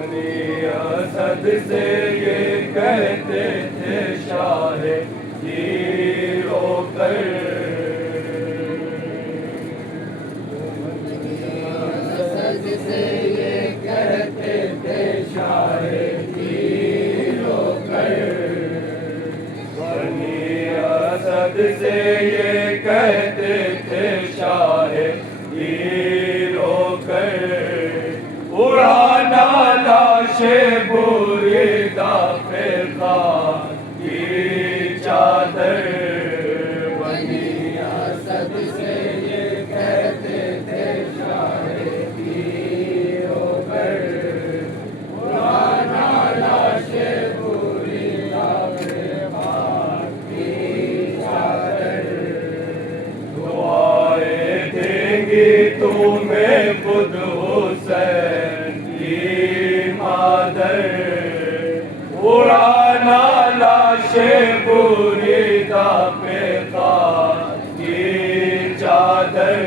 असद से ये कहते थे शाहे हीरो कर। असद से ये कहते थे शाहे हीरो कर। बनी असद से ये कहते थे शाहे हीरो कर। उड़ाना लाशे बुरीदा पे खाक की चादर। बनी असद से ये कहते थे शाहे हीरो कर। उड़ाना लाशे बुरीदा पे खाक की चादर। दुआएं देंगी तुम्हें खुद हुसैन की मादर। उड़ाना लाशे बुरीदा पे खाक की चादर।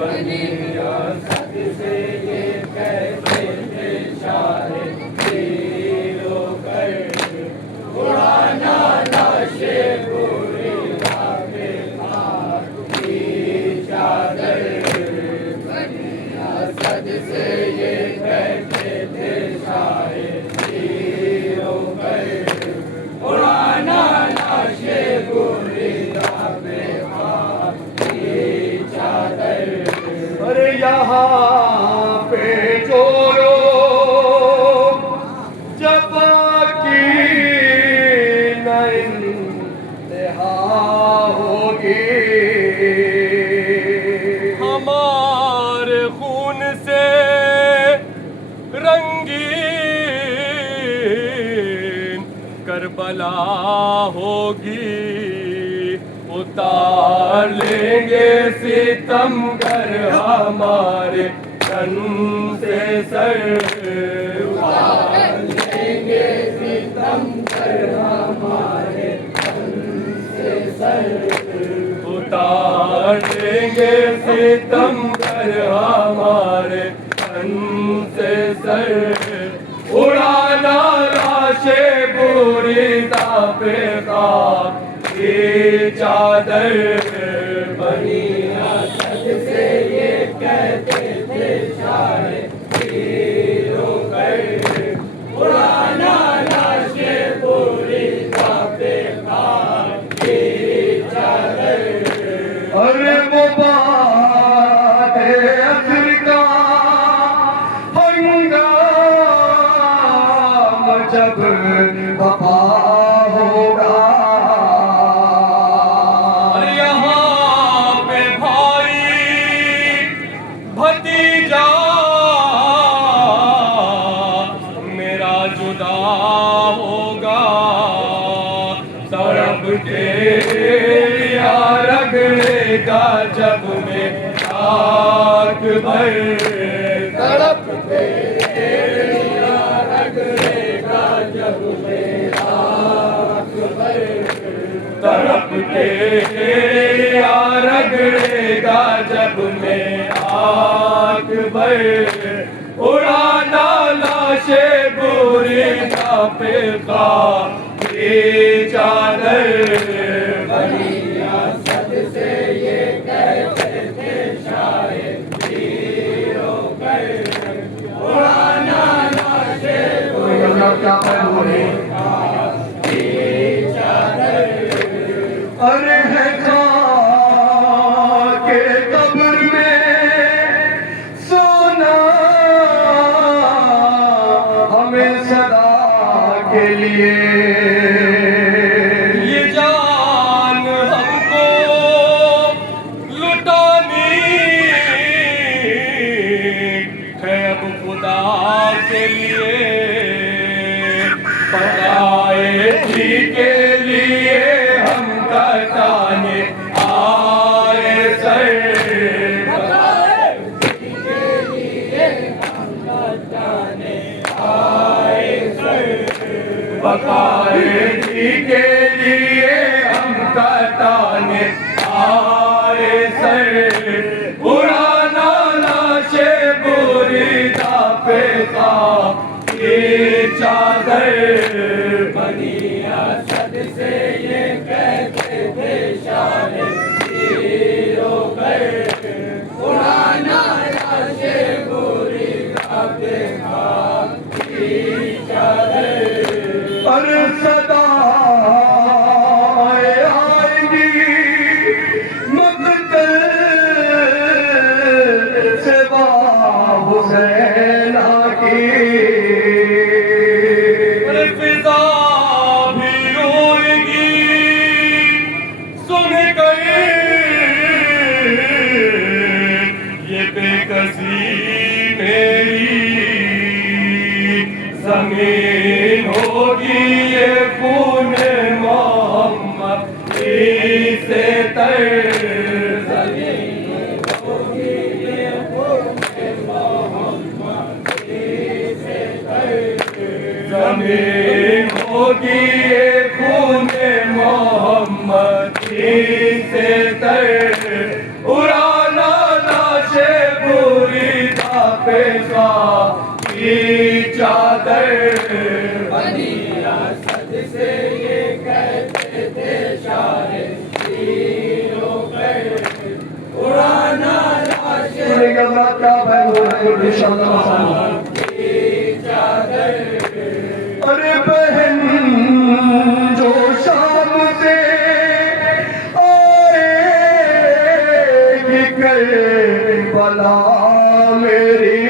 बनी असद से ये कहते थे शाहे हीरो कर। उड़ाना लाशे बुरीदा पे खाक की चादर। असद से ये कहते थे शाहे हीरो कर। उड़ाना लाशे बुरीदा पे खाक की चादर। अरे यहाँ पे जो लोग जफा की न इंतहा होगी। हमारे खून से रंगीन करबला होगी। उतार लेंगे सितमगर हमारे तन से सर। उतार लेंगे सितमगर हमारे तन से सर। उतार लेंगे सितमगर हमारे तन से सर। उड़ाना लाशे बुरीदा पे खाक की चादर। बनी असद से ये कहते थे शाहे हीरो कर। उड़ाना लाशे बुरीदा पे खाक की चादर। अरे वो बात है असर का हंगाम जब वफा होगा। यहाँ पे भाई भतीजा मेरा जुदा होगा। तड़प के रगड़ेगा जब में आग भर। तड़प के रगड़ेगा जब में आग भर। तड़प के रगड़ेगा जब में आग भर। उड़ाना लाशे बुरीदा पे खाक की चादर। बनी असद से ये कहते थे शाहे हीरो कर। उड़ाना लाशे बुरीदा पे खाक की चादर। अरे है खाक के कब्र में सोना हमें सदा के लिए। ये जान हमको लुटानी है अब खुदा के लिए। पकाए थी के लिए हम कटाने आए सर। पकाए थी के लिए हम कटाने आए सर। पकाए थी के लिए हम कटाने आए सर। उड़ाना लाशे बुरीदा पे खाक ये चादर बनी असद से ये कहते थे शाहे हीरो गए उड़ाना लाशे बुरी गाते खाकी चादर पर सदा आएगी मक़तल से हुसैन की फिजा भी रोएगी सुन गए ये बेकसी मेरी जमीन होगी ये खून मोहम्मद से तर जमीन होगी ये खून मोहम्मद से तर जमीन होगी ये खून मोहम्मद से तर उड़ाना लाशे पूरी दापे का की चादर बनी असद से ये कहते थे शाहे हीरो गए उड़ाना लाशे की चादर अरे बहन जो शाम से आएगी करबला मेरी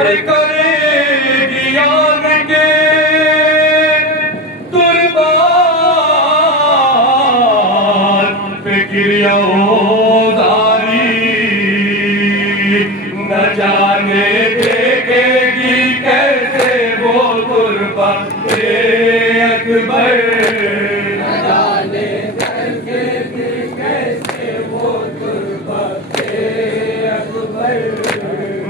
अरे करेगी याद के कुर्बान पे गिरिया उदारी न जाने देखेगी कैसे वो कुर्बान अकबर न जाने देखेगी कैसे वो कुर्बान अकबर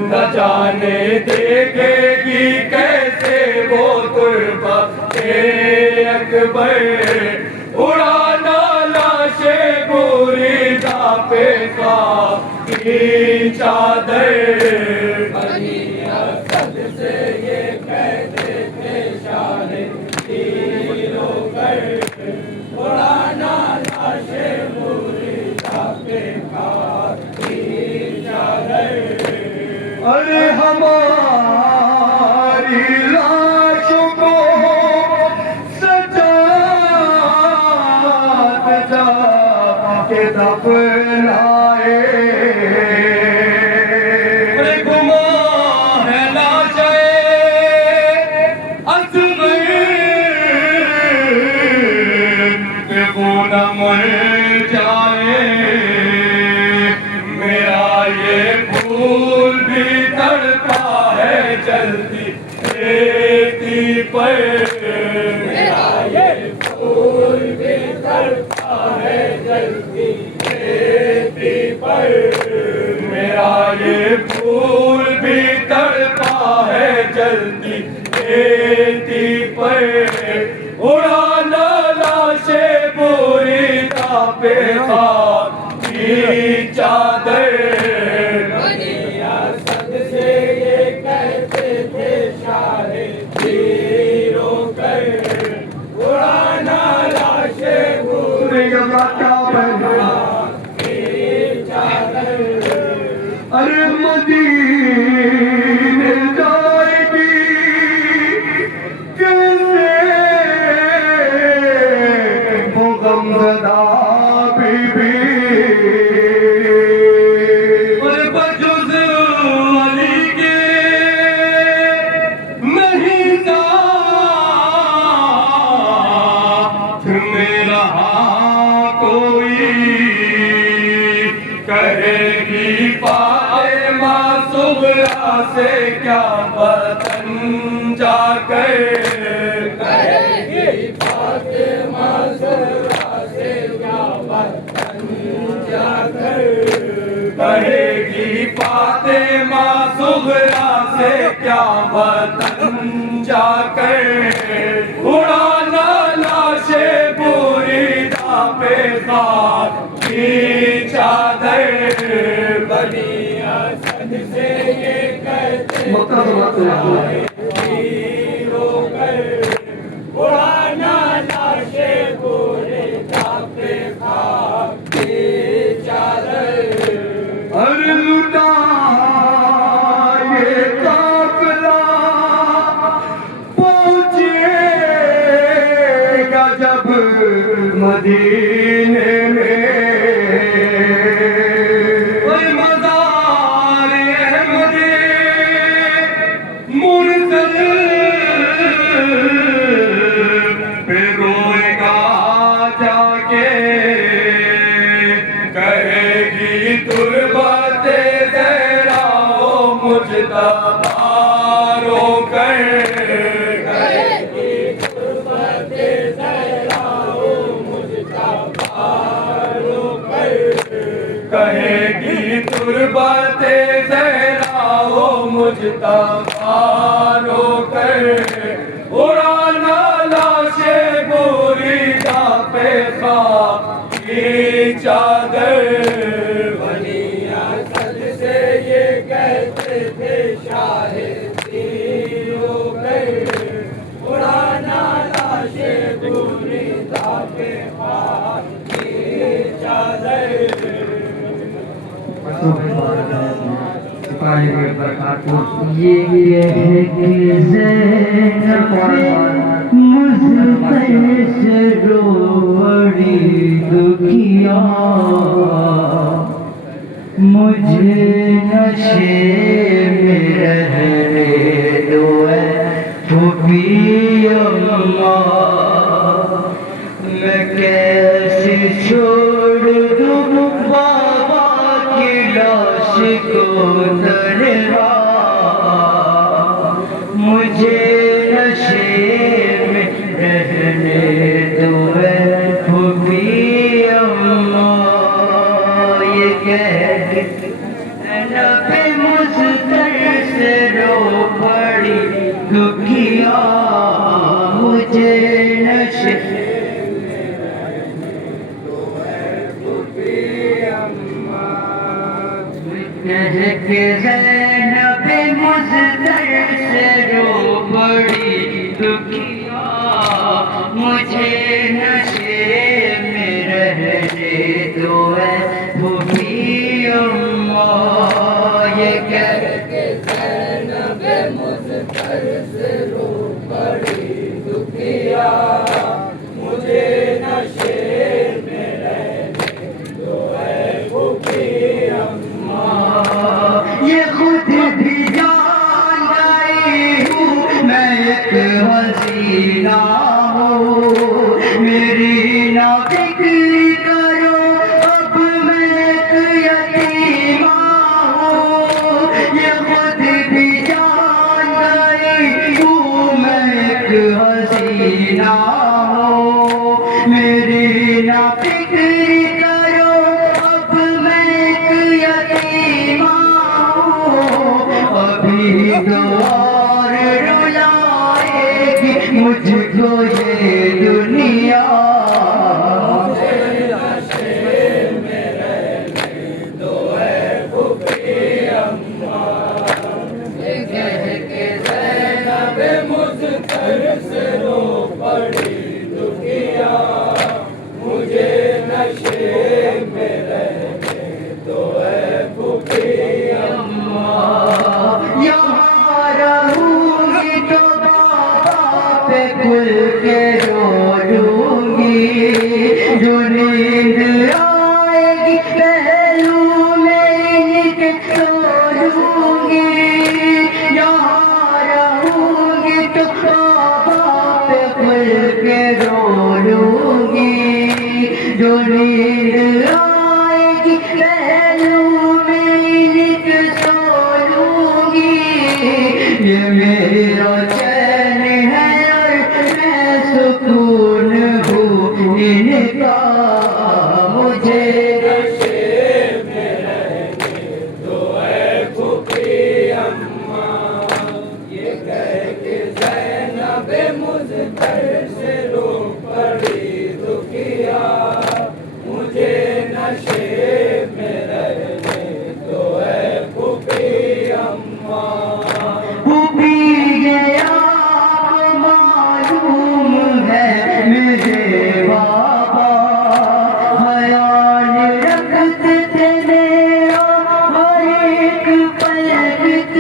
न जाने देखेगी कैसे वो कुर्बान अकबर उड़ाना लाशे बुरी दापे का की चादर बनी असद से ये कहते थे शाहे हीरो गए उड़ाना लाशे बुरी दापे का की चादर अरे हमारी लाशों को के दफनाए घुमा है लाशे असगर वो न मर जाए मेरा ये फूल भी तड़पा है जल्दी खेती पर मेरा ये फूल भी तड़पा है जल्दी खेती पर मेरा ये फूल भी तड़पा है जल्दी खेती पर उड़ाना लाशे बुरी दापे की चादर बनी असद से ये कहते थे शाहे हीरो गए उड़ाना लाशे बुरी की चादर अरे मदीने जाएगी कैसे वो गमज़दा बीबी अरे बजुज़ अली के नहीं साथ में रहा कोई करेगी फातिमा सुगरा से क्या वतन जाकर करेगी फातिमा सुगरा से क्या वतन जाकर करेगी फातिमा सुगरा से क्या वतन जाकर उड़ाना लाशे बुरी दापे खाक की चादर बनी असद से ये कहते मक्का तो मत उड़ाना लाशे पूरे काफे खाके चादर हर लुटा ये काफिला पहुंचेगा जब मदीने में कोई मज़ार अहमदे मुरसल पे रोएगा जाके कहेगी तुरबते ज़हरा मुजतबा रोकर कहेगी तुरबते ज़हरा मुजतबा रोकर कहेगी तुरबते ज़हरा मुजतबा रोकर उड़ाना लाशे बुरीदा पे खाकी चादर बनिया सद से ये कहते थे शाहिदी रोकर उड़ाना लाशे पूरी दाके खाकी चादर ये कह के ज़ैनब मुझसे से रो बड़ी दुखिया मुझे नशे में रहने दो फूफी अम्मा मैं कैसे छोड़ दूँ बाबा की लाश को तन्हा मुझे नशे में रहने दो फूफी अम्मा ये कह नबी मुझतर से रो पड़ी दुखिया मुझे नशे कह के ज़ैनब मुझतर से रो पड़ी दुखिया मुझे नशे में रहने दो फूफी अम्मा ये कह के ज़ैनब मुझतर से रो पड़ी दुखिया मुझे नशे में रहने दो फूफी अम्मा ये खुद भी जान गई हूँ मैं एक हसीना हूँ मेरी ना फिक्र करो अब मैं एक यतीमा हूँ ये खुद भी जान गई हूँ मैं एक हसीना हूँ मेरी ना फिक्र करो अब मैं एक यतीमा अभी द्वार रुलाएगी मुझको ये दुनिया मुझे नशे में रहने दो फूफी अम्मा ये कह के ज़ैनब मुझतर से रो पड़ी दुखिया मुझे नशे में रहने दो फूफी अम्मा यहाँ रहूंगी तो बाबा पे खुल के रो लूंगी जो नींद आएगी पहलू में इनके सो लूंगी यहाँ रहूंगी तो बाबा पे खुल के रो लूंगी जो नींद आएगी पहलू में इनके सो लूंगी ये मेरा चैन है और मैं सुकून हूँ इनका मुझे नशे में रहने दो फूफी अम्मा ये कह के ज़ैनब मुझतर से रो पड़ी दुखिया मुझे नशे में रहने दो फूफी अम्मा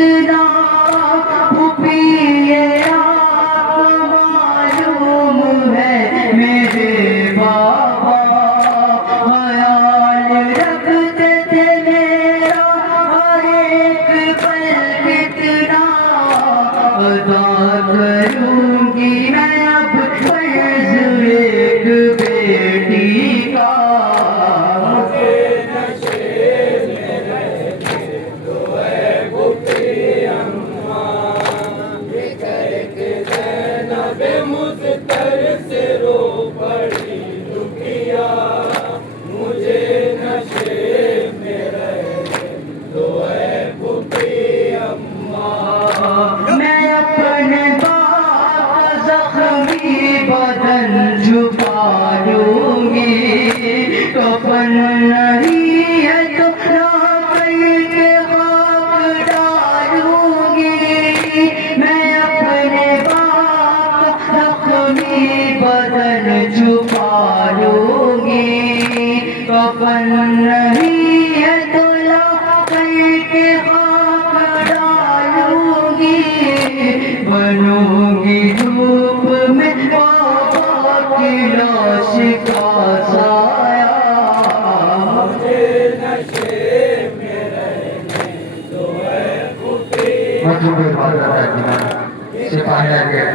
कितना पिए आप मालूम है मेरे बाबा ख्याल रखते थे मेरा हर एक पल कितना अदा करूंगी मैं अब फर्ज एक बेटी का मैं अपने बाप जख्मी बदन छुपा लूंगी कफन नहीं है तो राखी के खाक डालूंगी मैं अपने बाप जख्मी बदन छुपा लूंगी कफन नहीं है तो राखी के खाक डालूंगी बनूंगी धूप में बाबा की लाश का साया मजबूर सिपाही